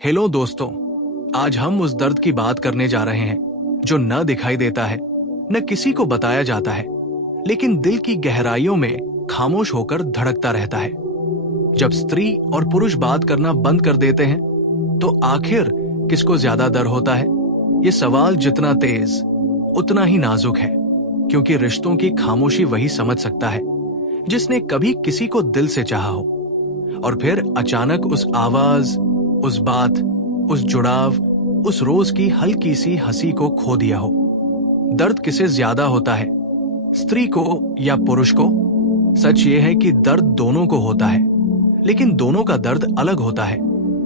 Hello दोस्तों, आज हम उस दर्द की बात करने जा रहे हैं जो न दिखाई देता है, न किसी को बताया जाता है, लेकिन दिल की गहराइयों में खामोश होकर धड़कता रहता है। जब स्त्री और पुरुष बात करना बंद कर देते हैं, तो आखिर किसको ज्यादा डर होता है? ये सवाल जितना तेज उतना ही नाजुक है, क्योंकि रिश्तों की खामोशी वही समझ सकता है जिसने कभी किसी को दिल से चाहा हो, और फिर अचानक उस आवाज, उस बात, उस जुड़ाव, उस रोज की हल्की सी हंसी को खो दिया हो। दर्द किसे ज्यादा होता है, स्त्री को या पुरुष को? सच ये है कि दर्द दोनों को होता है, लेकिन दोनों का दर्द अलग होता है,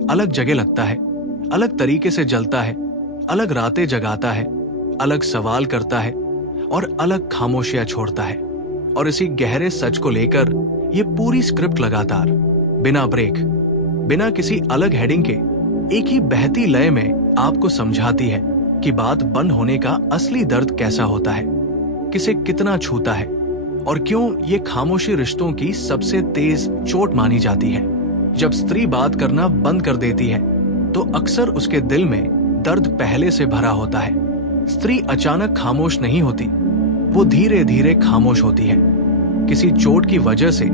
अलग जगह लगता है, अलग तरीके से जलता है, अलग रातें जगाता है, अलग सवाल करता है और अलग खामोशियां छोड़ता है। और इसी गहरे सच को लेकर ये पूरी स्क्रिप्ट लगातार, बिना ब्रेक, बिना किसी अलग हेडिंग के, एक ही बहती लय में आपको समझाती है कि बात बंद होने का असली दर्द कैसा होता है, किसे कितना छूता है, और क्यों ये खामोशी रिश्तों की सबसे तेज चोट मानी जाती है। जब स्त्री बात करना बंद कर देती है, तो अक्सर उसके दिल में दर्द पहले से भरा होता है। स्त्री अचानक खामोश नहीं होती, वो धीरे धीरे खामोश होती है, किसी चोट की वजह से,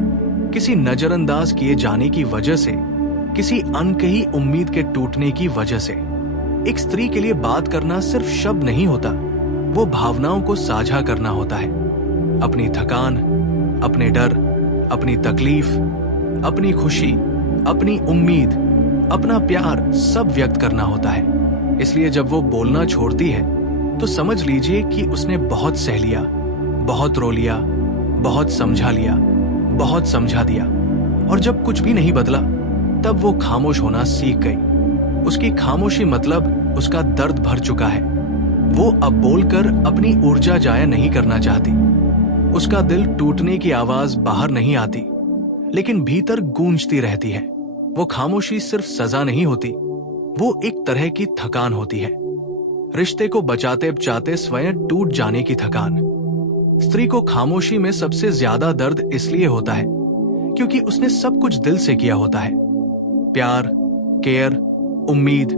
किसी नजरअंदाज किए जाने की वजह से, किसी अनकही उम्मीद के टूटने की वजह से। एक स्त्री के लिए बात करना सिर्फ शब्द नहीं होता, वो भावनाओं को साझा करना होता है। अपनी थकान, अपने डर, अपनी तकलीफ, अपनी खुशी, अपनी उम्मीद, अपना प्यार, सब व्यक्त करना होता है। इसलिए जब वो बोलना छोड़ती है, तो समझ लीजिए कि उसने बहुत सह लिया, बहुत रो लिया, बहुत समझा लिया, बहुत समझा दिया। और जब कुछ भी नहीं बदला, तब वो खामोश होना सीख गई। उसकी खामोशी मतलब उसका दर्द भर चुका है। वो अब बोलकर अपनी ऊर्जा जाया नहीं करना चाहती। उसका दिल टूटने की आवाज बाहर नहीं आती, लेकिन भीतर गूंजती रहती है। वो खामोशी सिर्फ सजा नहीं होती, वो एक तरह की थकान होती है, रिश्ते को बचाते बचाते स्वयं टूट जाने की थकान। स्त्री को खामोशी में सबसे ज्यादा दर्द इसलिए होता है क्योंकि उसने सब कुछ दिल से किया होता है, प्यार, केयर, उम्मीद,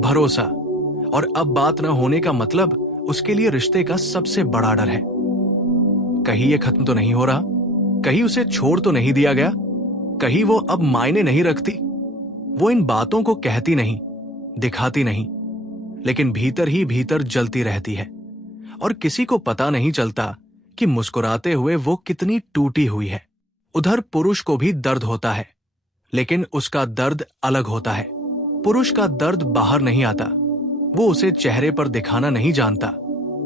भरोसा, और अब बात न होने का मतलब उसके लिए रिश्ते का सबसे बड़ा डर है। कहीं ये खत्म तो नहीं हो रहा, कहीं उसे छोड़ तो नहीं दिया गया, कहीं वो अब मायने नहीं रखती। वो इन बातों को कहती नहीं, दिखाती नहीं, लेकिन भीतर ही भीतर जलती रहती है, और किसी को पता नहीं चलता कि मुस्कुराते हुए वो कितनी टूटी हुई है। उधर पुरुष को भी दर्द होता है, लेकिन उसका दर्द अलग होता है। पुरुष का दर्द बाहर नहीं आता, वो उसे चेहरे पर दिखाना नहीं जानता,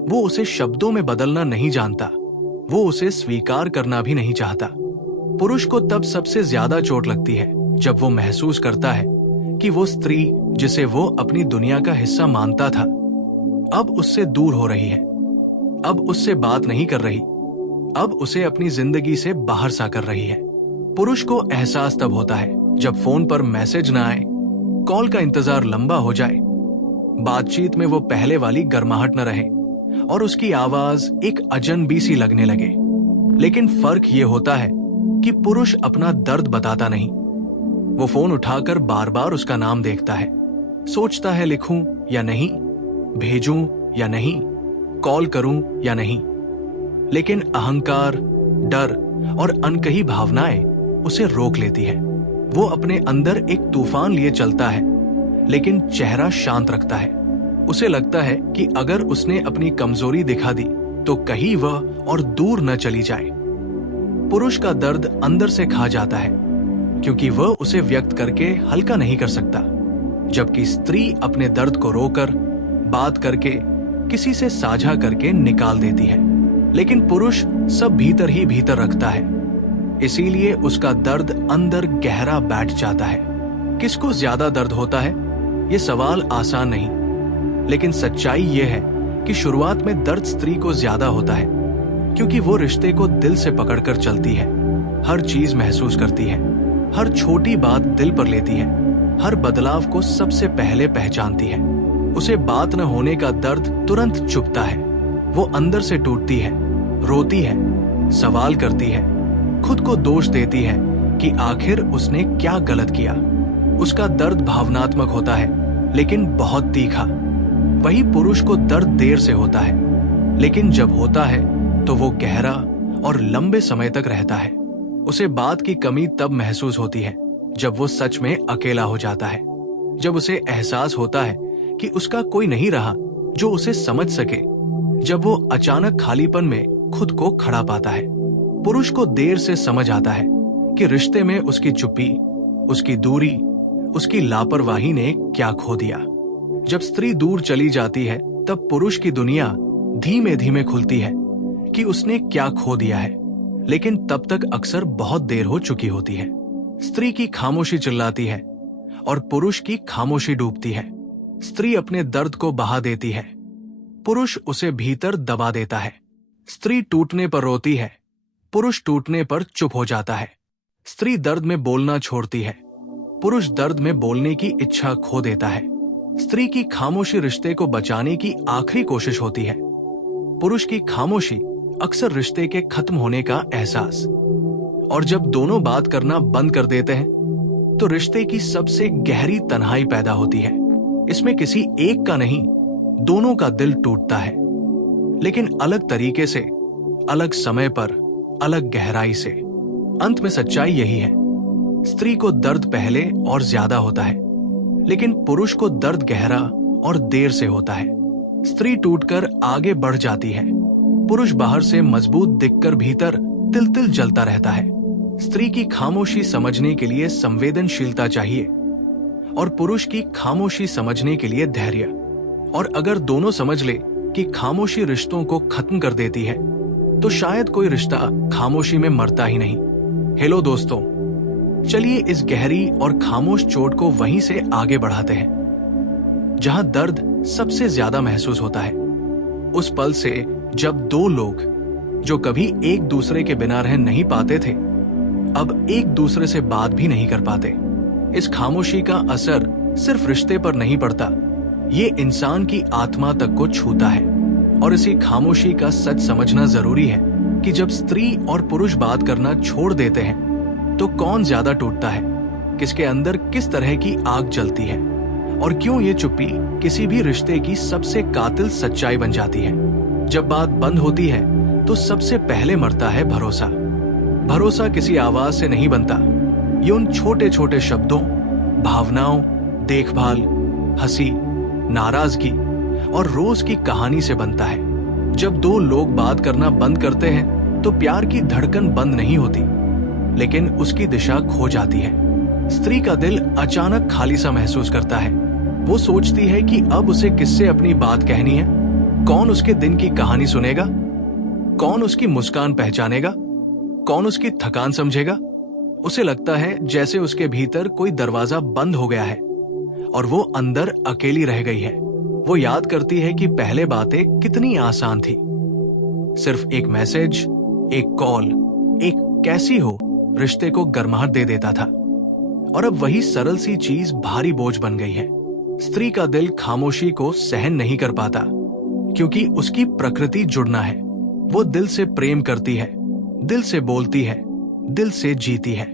वो उसे शब्दों में बदलना नहीं जानता, वो उसे स्वीकार करना भी नहीं चाहता। पुरुष को तब सबसे ज्यादा चोट लगती है जब वो महसूस करता है कि वो स्त्री जिसे वो अपनी दुनिया का हिस्सा मानता था, अब उससे दूर हो रही है, अब उससे बात नहीं कर रही, अब उसे अपनी जिंदगी से बाहर सा कर रही है। पुरुष को एहसास तब होता है जब फोन पर मैसेज ना आए, कॉल का इंतजार लंबा हो जाए, बातचीत में वो पहले वाली गर्माहट न रहे, और उसकी आवाज एक अजनबी सी लगने लगे। लेकिन फर्क ये होता है कि पुरुष अपना दर्द बताता नहीं। वो फोन उठाकर बार बार उसका नाम देखता है, सोचता है लिखूं या नहीं, भेजूं या नहीं, कॉल करूं या नहीं। लेकिन अहंकार, डर और अनकही भावनाएं उसे रोक लेती है। वो अपने अंदर एक तूफान लिए चलता है, लेकिन चेहरा शांत रखता है। उसे लगता है कि अगर उसने अपनी कमजोरी दिखा दी, तो कहीं वह और दूर न चली जाए। पुरुष का दर्द अंदर से खा जाता है, क्योंकि वह उसे व्यक्त करके हल्का नहीं कर सकता, जबकि स्त्री अपने दर्द को रोकर, बात करके, किसी से साझा करके निकाल देती है। लेकिन पुरुष सब भीतर ही भीतर रखता है, इसीलिए उसका दर्द अंदर गहरा बैठ जाता है। किसको ज्यादा दर्द होता है, ये सवाल आसान नहीं, लेकिन सच्चाई ये है कि शुरुआत में दर्द स्त्री को ज्यादा होता है, क्योंकि वो रिश्ते को दिल से पकड़कर चलती है, हर चीज महसूस करती है, हर छोटी बात दिल पर लेती है, हर बदलाव को सबसे पहले पहचानती है। उसे बात न होने का दर्द तुरंत चुभता है, वो अंदर से टूटती है, रोती है, सवाल करती है, खुद को दोष देती है कि आखिर उसने क्या गलत किया। उसका दर्द भावनात्मक होता है, लेकिन बहुत तीखा। वही पुरुष को दर्द देर से होता है, लेकिन जब होता है तो वो गहरा और लंबे समय तक रहता है। उसे बात की कमी तब महसूस होती है जब वो सच में अकेला हो जाता है, जब उसे एहसास होता है कि उसका कोई नहीं रहा जो उसे समझ सके, जब वो अचानक खालीपन में खुद को खड़ा पाता है। पुरुष को देर से समझ आता है कि रिश्ते में उसकी चुप्पी, उसकी दूरी, उसकी लापरवाही ने क्या खो दिया। जब स्त्री दूर चली जाती है तब पुरुष की दुनिया धीमे धीमे खुलती है कि उसने क्या खो दिया है, लेकिन तब तक अक्सर बहुत देर हो चुकी होती है। स्त्री की खामोशी चिल्लाती है और पुरुष की खामोशी डूबती है। स्त्री अपने दर्द को बहा देती है, पुरुष उसे भीतर दबा देता है। स्त्री टूटने पर रोती है, पुरुष टूटने पर चुप हो जाता है। स्त्री दर्द में बोलना छोड़ती है, पुरुष दर्द में बोलने की इच्छा खो देता है। स्त्री की खामोशी रिश्ते को बचाने की आखिरी कोशिश होती है, पुरुष की खामोशी अक्सर रिश्ते के खत्म होने का एहसास। और जब दोनों बात करना बंद कर देते हैं तो रिश्ते की सबसे गहरी तन्हाई पैदा होती है। इसमें किसी एक का नहीं, दोनों का दिल टूटता है, लेकिन अलग तरीके से, अलग समय पर, अलग गहराई से। अंत में सच्चाई यही है, स्त्री को दर्द पहले और ज्यादा होता है, लेकिन पुरुष को दर्द गहरा और देर से होता है। स्त्री टूटकर आगे बढ़ जाती है, पुरुष बाहर से मजबूत दिखकर भीतर तिल तिल जलता रहता है। स्त्री की खामोशी समझने के लिए संवेदनशीलता चाहिए और पुरुष की खामोशी समझने के लिए धैर्य। और अगर दोनों समझ ले कि खामोशी रिश्तों को खत्म कर देती है, तो शायद कोई रिश्ता खामोशी में मरता ही नहीं। हेलो दोस्तों, चलिए इस गहरी और खामोश चोट को वहीं से आगे बढ़ाते हैं जहां दर्द सबसे ज्यादा महसूस होता है। उस पल से जब दो लोग जो कभी एक दूसरे के बिना रह नहीं पाते थे, अब एक दूसरे से बात भी नहीं कर पाते। इस खामोशी का असर सिर्फ रिश्ते पर नहीं पड़ता, ये इंसान की आत्मा तक को छूता है। और इसी खामोशी का सच समझना जरूरी है कि जब स्त्री और पुरुष बात करना छोड़ देते हैं तो कौन ज्यादा टूटता है, किसके अंदर किस तरह की आग जलती है, और क्यों ये चुप्पी किसी भी रिश्ते की सबसे कातिल सच्चाई बन जाती है। जब बात बंद होती है तो सबसे पहले मरता है भरोसा। भरोसा किसी आवाज से नहीं बनता, ये उन छोटे छोटे शब्दों, भावनाओं, देखभाल, हंसी, नाराजगी और रोज की कहानी से बनता है। जब दो लोग बात करना बंद करते हैं तो प्यार की धड़कन बंद नहीं होती, लेकिन उसकी दिशा खो जाती है। स्त्री का दिल अचानक खाली सा महसूस करता है। वो सोचती है कि अब उसे किससे अपनी बात कहनी है, कौन उसके दिन की कहानी सुनेगा, कौन उसकी मुस्कान पहचानेगा, कौन उसकी थकान समझेगा। उसे लगता है जैसे उसके भीतर कोई दरवाजा बंद हो गया है और वो अंदर अकेली रह गई है। वो याद करती है कि पहले बातें कितनी आसान थी, सिर्फ एक मैसेज, एक कॉल, एक कैसी हो रिश्ते को गर्माहट दे देता था। और अब वही सरल सी चीज भारी बोझ बन गई है। स्त्री का दिल खामोशी को सहन नहीं कर पाता, क्योंकि उसकी प्रकृति जुड़ना है। वो दिल से प्रेम करती है, दिल से बोलती है, दिल से जीती है।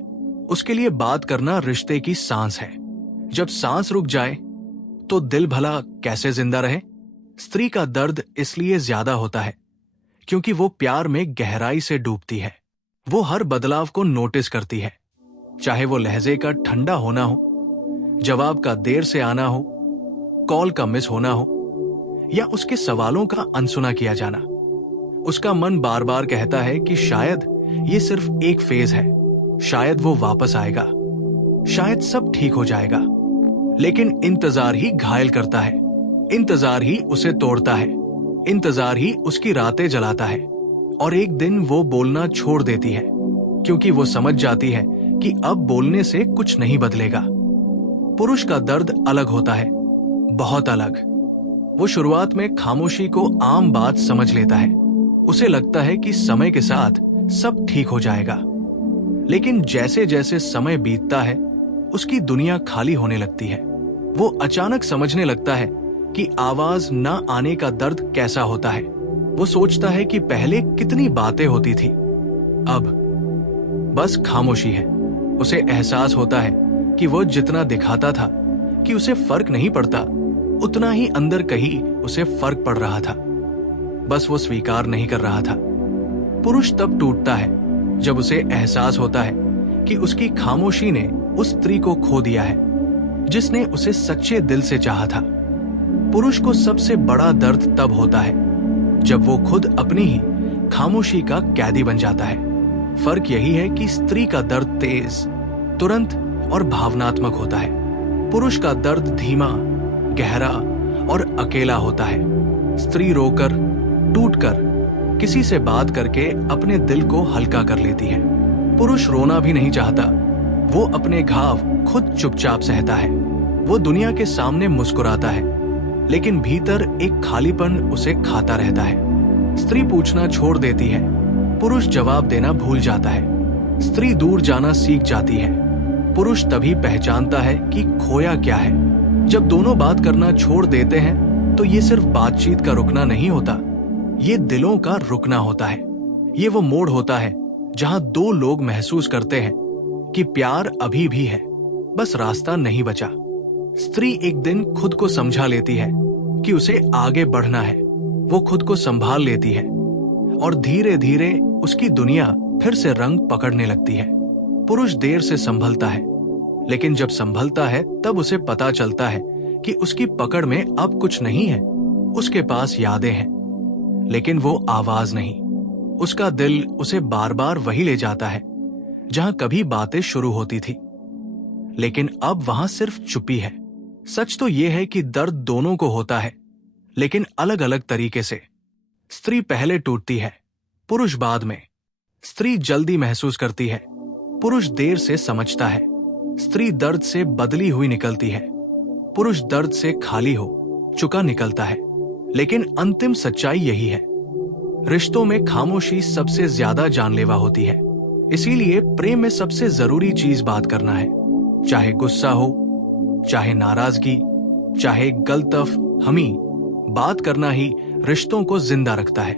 उसके लिए बात करना रिश्ते की सांस है। जब सांस रुक जाए तो दिल भला कैसे जिंदा रहे। स्त्री का दर्द इसलिए ज्यादा होता है क्योंकि वो प्यार में गहराई से डूबती है। वो हर बदलाव को नोटिस करती है, चाहे वो लहजे का ठंडा होना हो, जवाब का देर से आना हो, कॉल का मिस होना हो, या उसके सवालों का अनसुना किया जाना। उसका मन बार बार कहता है कि शायद ये सिर्फ एक फेज है, शायद वो वापस आएगा, शायद सब ठीक हो जाएगा। लेकिन इंतजार ही घायल करता है, इंतजार ही उसे तोड़ता है, इंतजार ही उसकी रातें जलाता है। और एक दिन वो बोलना छोड़ देती है, क्योंकि वो समझ जाती है कि अब बोलने से कुछ नहीं बदलेगा। पुरुष का दर्द अलग होता है, बहुत अलग। वो शुरुआत में खामोशी को आम बात समझ लेता है। उसे लगता है कि समय के साथ सब ठीक हो जाएगा। लेकिन जैसे जैसे समय बीतता है, उसकी दुनिया खाली होने लगती है। वो अचानक समझने लगता है कि आवाज न आने का दर्द कैसा होता है। वो सोचता है कि पहले कितनी बातें होती थी, अब बस खामोशी है। उसे एहसास होता है कि वो जितना दिखाता था कि उसे फर्क नहीं पड़ता, उतना ही अंदर कहीं उसे फर्क पड़ रहा था। बस वो स्वीकार नहीं कर रहा था। पुरुष तब टूटता है जब उसे एहसास होता है कि उसकी खामोशी ने उस स्त्री को खो दिया है जिसने उसे सच्चे दिल से चाहा था। पुरुष को सबसे बड़ा दर्द तब होता है जब वो खुद अपनी ही खामोशी का कैदी बन जाता है। फर्क यही है कि स्त्री का दर्द तेज, तुरंत और भावनात्मक होता है। पुरुष का दर्द धीमा, गहरा और अकेला होता है। स्त्री रोकर, टूटकर, किसी से बात करके अपने दिल को हल्का कर लेती है। पुरुष रोना भी नहीं चाहता। वो अपने घाव खुद चुपचाप सहता है। वो दुनिया के सामने मुस्कुराता है, लेकिन भीतर एक खालीपन उसे खाता रहता है। स्त्री पूछना छोड़ देती है, पुरुष जवाब देना भूल जाता है। स्त्री दूर जाना सीख जाती है। पुरुष तभी पहचानता है कि खोया क्या है। जब दोनों बात करना छोड़ देते हैं तो ये सिर्फ बातचीत का रुकना नहीं होता, ये दिलों का रुकना होता है। ये वो मोड़ होता है जहां दो लोग महसूस करते हैं कि प्यार अभी भी है, बस रास्ता नहीं बचा। स्त्री एक दिन खुद को समझा लेती है कि उसे आगे बढ़ना है। वो खुद को संभाल लेती है और धीरे धीरे उसकी दुनिया फिर से रंग पकड़ने लगती है। पुरुष देर से संभलता है, लेकिन जब संभलता है तब उसे पता चलता है कि उसकी पकड़ में अब कुछ नहीं है। उसके पास यादें हैं, लेकिन वो आवाज नहीं। उसका दिल उसे बार बार वही ले जाता है जहां कभी बातें शुरू होती थी, लेकिन अब वहां सिर्फ चुप्पी है। सच तो यह है कि दर्द दोनों को होता है, लेकिन अलग अलग तरीके से। स्त्री पहले टूटती है, पुरुष बाद में। स्त्री जल्दी महसूस करती है, पुरुष देर से समझता है। स्त्री दर्द से बदली हुई निकलती है, पुरुष दर्द से खाली हो चुका निकलता है। लेकिन अंतिम सच्चाई यही है, रिश्तों में खामोशी सबसे ज्यादा जानलेवा होती है। इसीलिए प्रेम में सबसे जरूरी चीज बात करना है। चाहे गुस्सा हो, चाहे नाराजगी, चाहे गलतफहमी, बात करना ही रिश्तों को जिंदा रखता है।